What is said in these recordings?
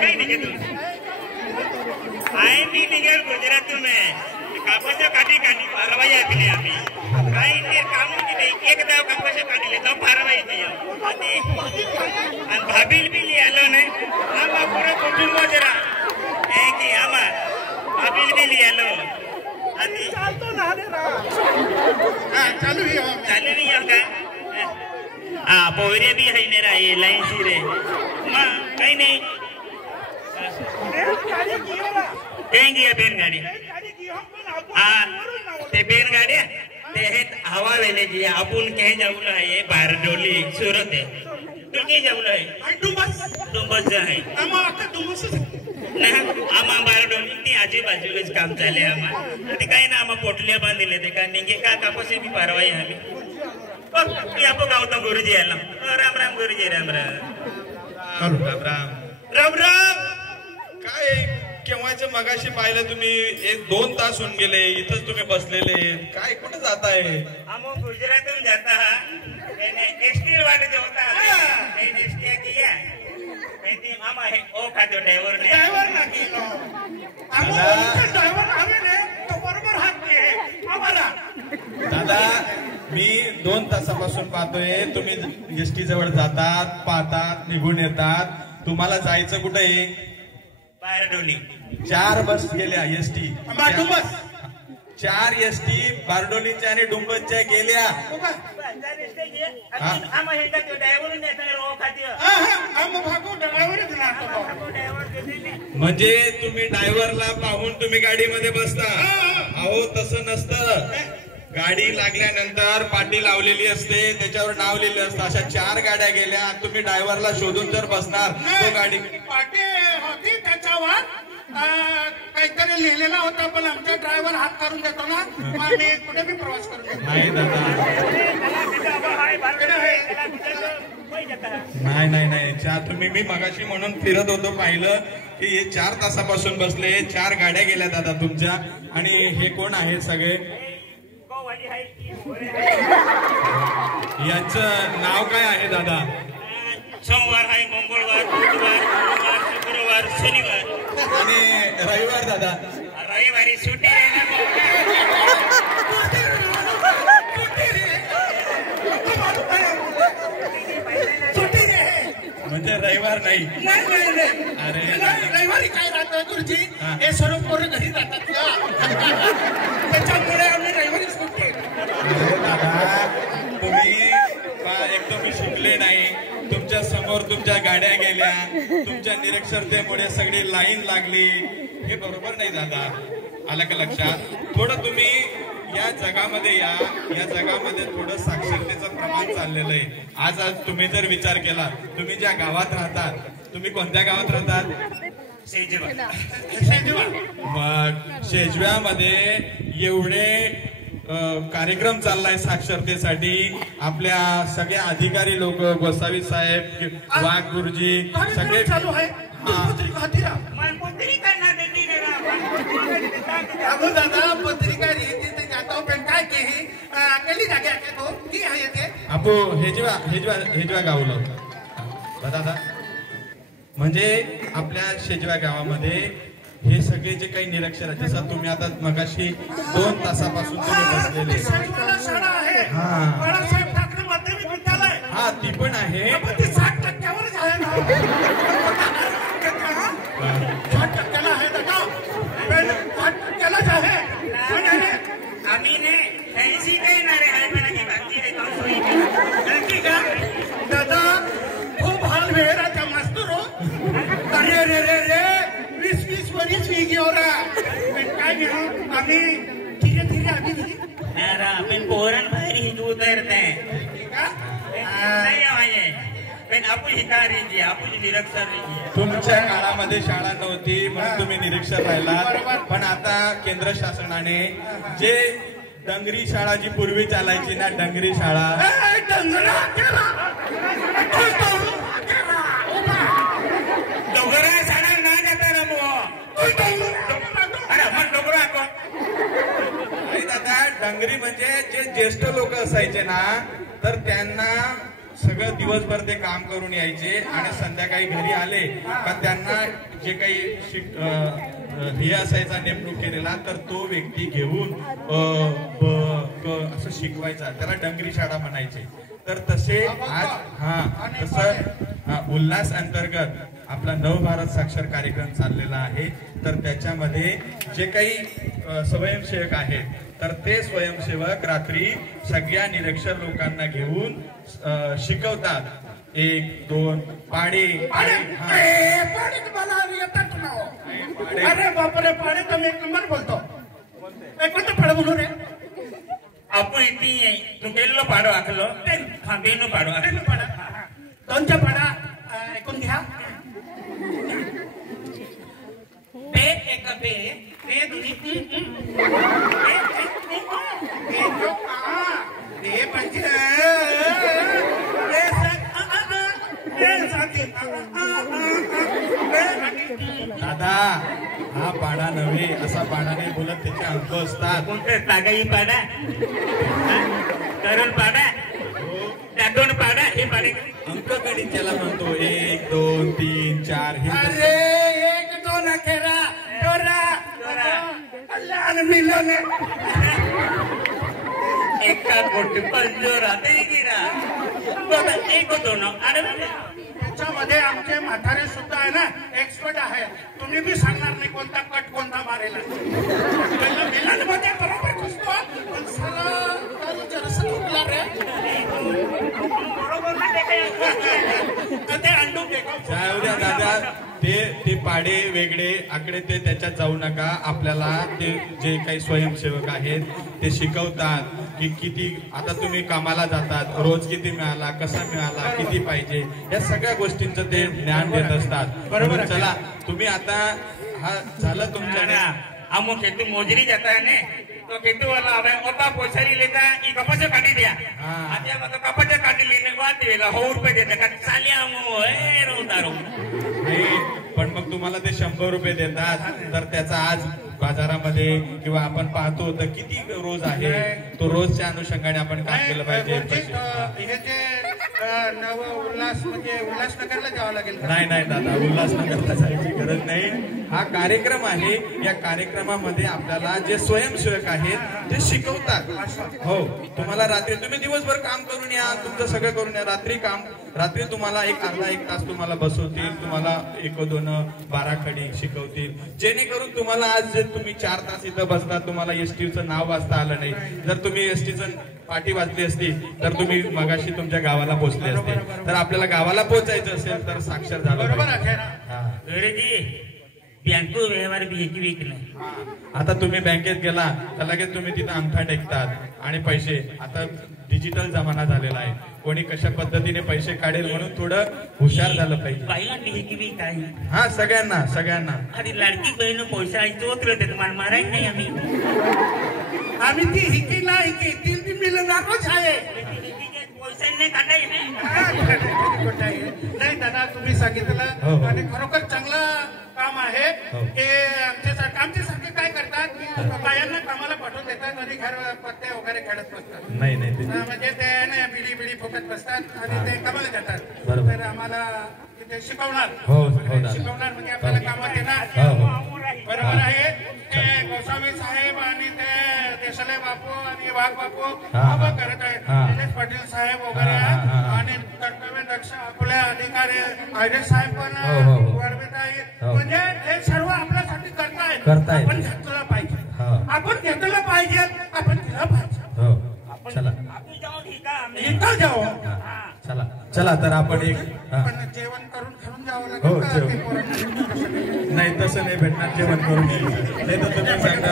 काय निघे तू आय मी निघेल गुजरात में कापसा काटी काटी फारवाई आखली आम्ही काय ते काम नाही एक दाव कापसा काढले तो फारवाई नाही आणि भाबिल बिल आलो नाही आम्हा पुरा कुटुंब जरा हे की आम्हा भाबिल बिल आलो आणि चालतो ना रे रा चालू नाही का पोहरे भी है मेरा ये लाइन सी रे मां काही नाही कहेंगे बेन गाड़ी ते बेन गाड़ी ते हे हवा वेले जी आपण कहे जाऊला आहे बारडोली सुरत आहे तू कहे जाऊला आहे डुंबस आहे आम्हा बारडोली ती आजूबाजूलाच काम चालले आम्हा ते काय ना आम्हा पोटल्या बांधले ते का निघे का कापसे भी पारवाई आम्ही आपण गावतो गुरुजी आला राम राम गुरुजी राम राम राम राम राम राम काय केव्हाच्या मगाशी पाहिलं तुम्ही 1-2 तास होऊन गेले इथंच तुम्ही बसलेले काय कुठे जाताय हम गुजरातून जाता मैंने एक्सटील वाले जो होता है मैंने स्टे किया मैंने मामा है ओ का जो ड्राइवर ना किलो ड्राइवर हमें ने तो बरोबर हात के आम्हाला दादा मी 2 तासापासून पाहतोय तुम्ही एसटी जवळ जातात पाहतात निघून येतात तुम्हाला जायचं कुठे बारडोली 4 बस गेल्या एसटी 4 एसटी बारडोलीच्या आणि डुंबसच्या गेल्या म्हणजे तुम्ही ड्रायव्हरला पाहून तुम्ही गाडीमध्ये बसता अहो तसं नसतं गाडी लागल्यानंतर पाटी लावलेली असते त्याच्यावर नाव लिहिलं असतं अशा 4 गाड्या गेल्या तुम्ही ड्रायव्हरला शोधून जर बसणार तो गाडी पाटी होती त्याच्यावर काहीतरी लिहिलेला होता पण आमचा ड्रायव्हर हात करून देतो ना आम्ही कुठे बी प्रवास करतो नाही दादा नाही तुम्ही मी मगाशी म्हणून फिरत होतो पाहिलं की हे 4 तासापासून बसले 4 गाड्या गेल्या दादा तुमच्या आणि हे कोण आहे सगळे यांचं नाव काय आहे दादा सोमवार आहे मंगळवार बुधवार गुरुवार शुक्रवार शनिवार आणि रविवार दादा रविवारी सुट्टी आहे म्हणजे रविवार नाही अरे रविवारी काय राहतं गुरुजी हे सर्व पोरं घरी राहतात ना त्याच्यामुळे आम्ही रविवारी सुट्टी दादा तुम्ही एकदम शिकले नाही तुमच्या समोर तुमच्या गाड्या गेल्या तुमच्या निरक्षरतेमुळे सगळी लाईन लागली हे बरोबर नाही दादा आलं का लक्षात थोडं तुम्ही या जगामध्ये या जगामध्ये थोडं साक्षरतेचं प्रमाण चाललेलं आहे आज तुम्ही जर विचार केला तुम्ही ज्या गावात राहतात तुम्ही कोणत्या गावात राहतात मग शेजव्यामध्ये एवढे कार्यक्रम चाललाय साक्षरतेसाठी आपल्या सगळ्या अधिकारी लोक गोसावी साहेब वाघ गुरुजी सगळे चालू आहे दादा पत्रिका काय केली जागे तो की आहे ते आपो हेजवा गावलं दादा म्हणजे आपल्या शेजव्या गावामध्ये हे सगळे जे काही निरक्षर आहेत जसं तुम्ही आता मगाशी 2 तासापासून तुम्ही बसलेले बाळासाहेब ठाकरे माध्यमिक विद्यालय हा ती पण आहे 60%वरच आहे ना 60%ला आहे दादा 60%लाच आहे आम्ही ने ऐसी काही नारे आहे पण की बाकी आहे नक्की का दादा खूप हाल वेळाचा मास्तर हो अरे रे रे रे 20 वर्ष गेला काय घेऊ आम्ही धीरे धीरे आम्ही आपण पोरण बाहेर ही उतरते पण आपण हिकारी जी आपण निरक्षर तुमच्या काळामध्ये शाळा नव्हती म्हणून तुम्ही निरीक्षर राहिला पण आता केंद्र शासनाने जे डंगरी शाळा जी पूर्वी चालायची ना डंगरी शाळा दादा डंगरी म्हणजे जे ज्येष्ठ लोक असायचे ना तर त्यांना सगळं दिवसभर ते काम करून यायचे आणि संध्याकाळी घरी आले का त्यांना जे काही हे असायचा नेमणूक केलेला तर तो व्यक्ती घेऊन असं शिकवायचा, त्याला डंगरी शाळा म्हणायचे. तर तसे आज तसं उल्हास अंतर्गत आपला नवभारत साक्षर कार्यक्रम चाललेला आहे. तर त्याच्यामध्ये जे काही स्वयंसेवक आहेत तर ते स्वयंसेवक रात्री सगळ्या निरक्षर लोकांना घेऊन शिकवतात. 1 2 पाडे. अरे बापरे, पाडे तर मी 1 नंबर बोलतो. कोणतं पाडं बोलू रे? आपण इथे तुकेलो पाडो आखलो बेनो पाडो आखलो पाडा 2च्या पाडा ऐकून घ्या. बे एक बे बे दुनी ते म्हणजे दादा हा पाडा नव्हे, असा पाडा नाही बोलत, त्याचे अंक असतात. कोणते तागाई पाडा करण पाडा त्यातून पाडा हे पाडे अंक गणित त्याला म्हणतो. 1 2 3 4 हे. अरे 1 2 अखेरा कल्याण मिलन एका कोटी पंजोरा ते गिरा बाबा 1 2 अरे त्याच्यामध्ये आमचे म्हातारे सुद्धा आहे ना, एक्सपर्ट आहे. तुम्ही बी सांगणार नाही कोणता कट कोणता मारेला. मिलन मध्ये बरोबर घुसतो पण जरासं चुकला रे. ते अंडू जाऊ द्या दादा, ते पाडे वेगळे आकडे ते त्याच्यात जाऊ नका. आपल्याला ते जे काही स्वयंसेवक आहेत ते शिकवतात की किती, आता तुम्ही कामाला जातात, रोज किती मिळाला, कसा मिळाला, किती पाहिजे, या सगळ्या गोष्टींचं ते ज्ञान देत असतात. बरोबर. चला तुम्ही आता हा झालं तुमच्या अमुक खेतू मोजरी जाता है ने तो खेतू वाला हमें ओता पोछरी लेता ई कपाचे काटी दिया आता मग कपाचे काटी लेने बाद वेला 100 रुपये देता का चाल्या मो ए रोतारो. पण मग तुम्हाला ते 100 रुपये देतात तर त्याचा आज बाजारामध्ये किंवा आपण पाहतो तर किती रोज आहे, तो रोजच्या अनुषंगाने आपण काम केलं पाहिजे. हे जे नव उल्हास म्हणजे उल्हासनगरला जावं लागेल. नाही दादा, उल्हासनगरला जायची गरज नाही. हा कार्यक्रम आहे, या कार्यक्रमामध्ये आपल्याला जे स्वयंसेवक आहेत ते शिकवतात. हो, तुम्हाला रात्री तुम्ही दिवसभर काम करून या, तुमचं सगळं करून या, रात्री तुम्हाला अर्धा 1 तास तुम्हाला बसवतील, तुम्हाला 1 2 12 खडी शिकवतील, जेणेकरून तुम्हाला आज जे तुम्ही 4 तास इथं बसता तुम्हाला एसटीचं नाव वाचता आलं नाही. जर तुम्ही एसटीचं पाठी वाचली असती तर तुम्ही मगाशी तुमच्या गावाला पोहोचले असते. तर आपल्याला गावाला पोहोचायचं असेल तर साक्षर झालं. बँको व्यवहार वीक नाही. आता तुम्ही बँकेत गेला तर लगेच तुम्ही तिथं अंगठा टेकतात आणि पैसे, आता डिजिटल जमाना झालेला आहे, कोणी कशा पद्धतीने पैसे काढेल म्हणून थोडं हुशार झालं पाहिजे. हा, सगळ्यांना अरे लाडकी बहीण पैसा चोत मारायच नाही आम्ही ती हिकीला ती मिळणारच आहे. नाही दादा, तुम्ही सांगितलं आणि खरोखर चांगलं काम आहे. ते आमच्यासारखे काय करतात, बायांना कामाला पाठवून देतात आणि घर पत्ते वगैरे खेळत बसतात. नाही म्हणजे ते बिडी फुकत बसतात आणि ते कामाला जातात. तर आम्हाला ते शिकवणार म्हणजे आपल्याला कामात येणार. बरोबर आहे. ते गोसावी साहेब आणि ते देसाई बापू आणि वाघ बापू करत आहेत. निलेश पाटील साहेब वगैरे आणि कर्तव्य दक्ष आपल्या अधिकारी आयरे साहेब पण वाढवत आहेत. म्हणजे हे सर्व आपल्यासाठी करतायत. आपण घेतलं पाहिजे, आपण घेतलं पाहिजे, आपण दिलं पाहिजे. चला इथं जाऊ. चला तर आपण एक जेवण करून खाऊन जावं लागेल. नाही तसं नाही भेटणार, जेवण करून नाही तर तुम्ही सांगा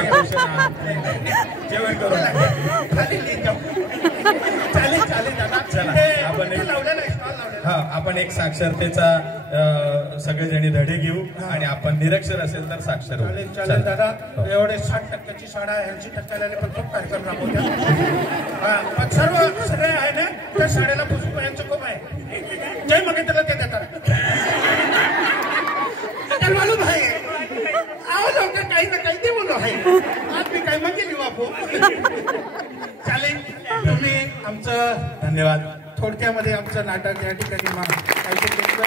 जेवण करून चालेल दादा. चला आपण एक साक्षरतेचा सगळेजणी धडे घेऊ आणि आपण निरक्षर असेल तर साक्षर होऊ. चालेल दादा. एवढे 60% शाळा 80% पण खूप कार्यक्रम राबवतात. पण सर्व सगळे आहे ना त्या शाळेला पुष्पांचं खूप आहे. जय मग त्याला ते देतात मालूम आहे. आओ लोक काही ना काही ते बोलो आहे. आज मी काय म्हणजे घेऊ आपण. चालेल, तुम्ही आमचं धन्यवाद. थोडक्यामध्ये आमचं नाटक या ठिकाणी काहीतरी घेतलं.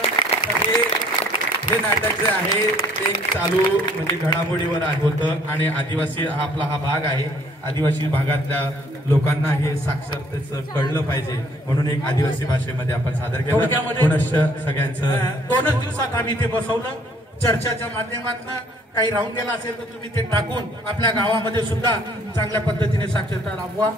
हे नाटक जे आहे ते चालू म्हणजे घडामोडीवर होतं आणि आदिवासी हा भाग आहे. आदिवासी भागातल्या लोकांना हे साक्षरतेचं कळलं पाहिजे म्हणून एक आदिवासी भाषेमध्ये आपण सादर केलं. पुनश्च सगळ्यांचं 2च दिवसात आम्ही ते बसवलं. चर्चाच्या माध्यमातून काही राहून गेला असेल तर तुम्ही ते टाकून आपल्या गावामध्ये सुद्धा चांगल्या पद्धतीने साक्षरता राबवा.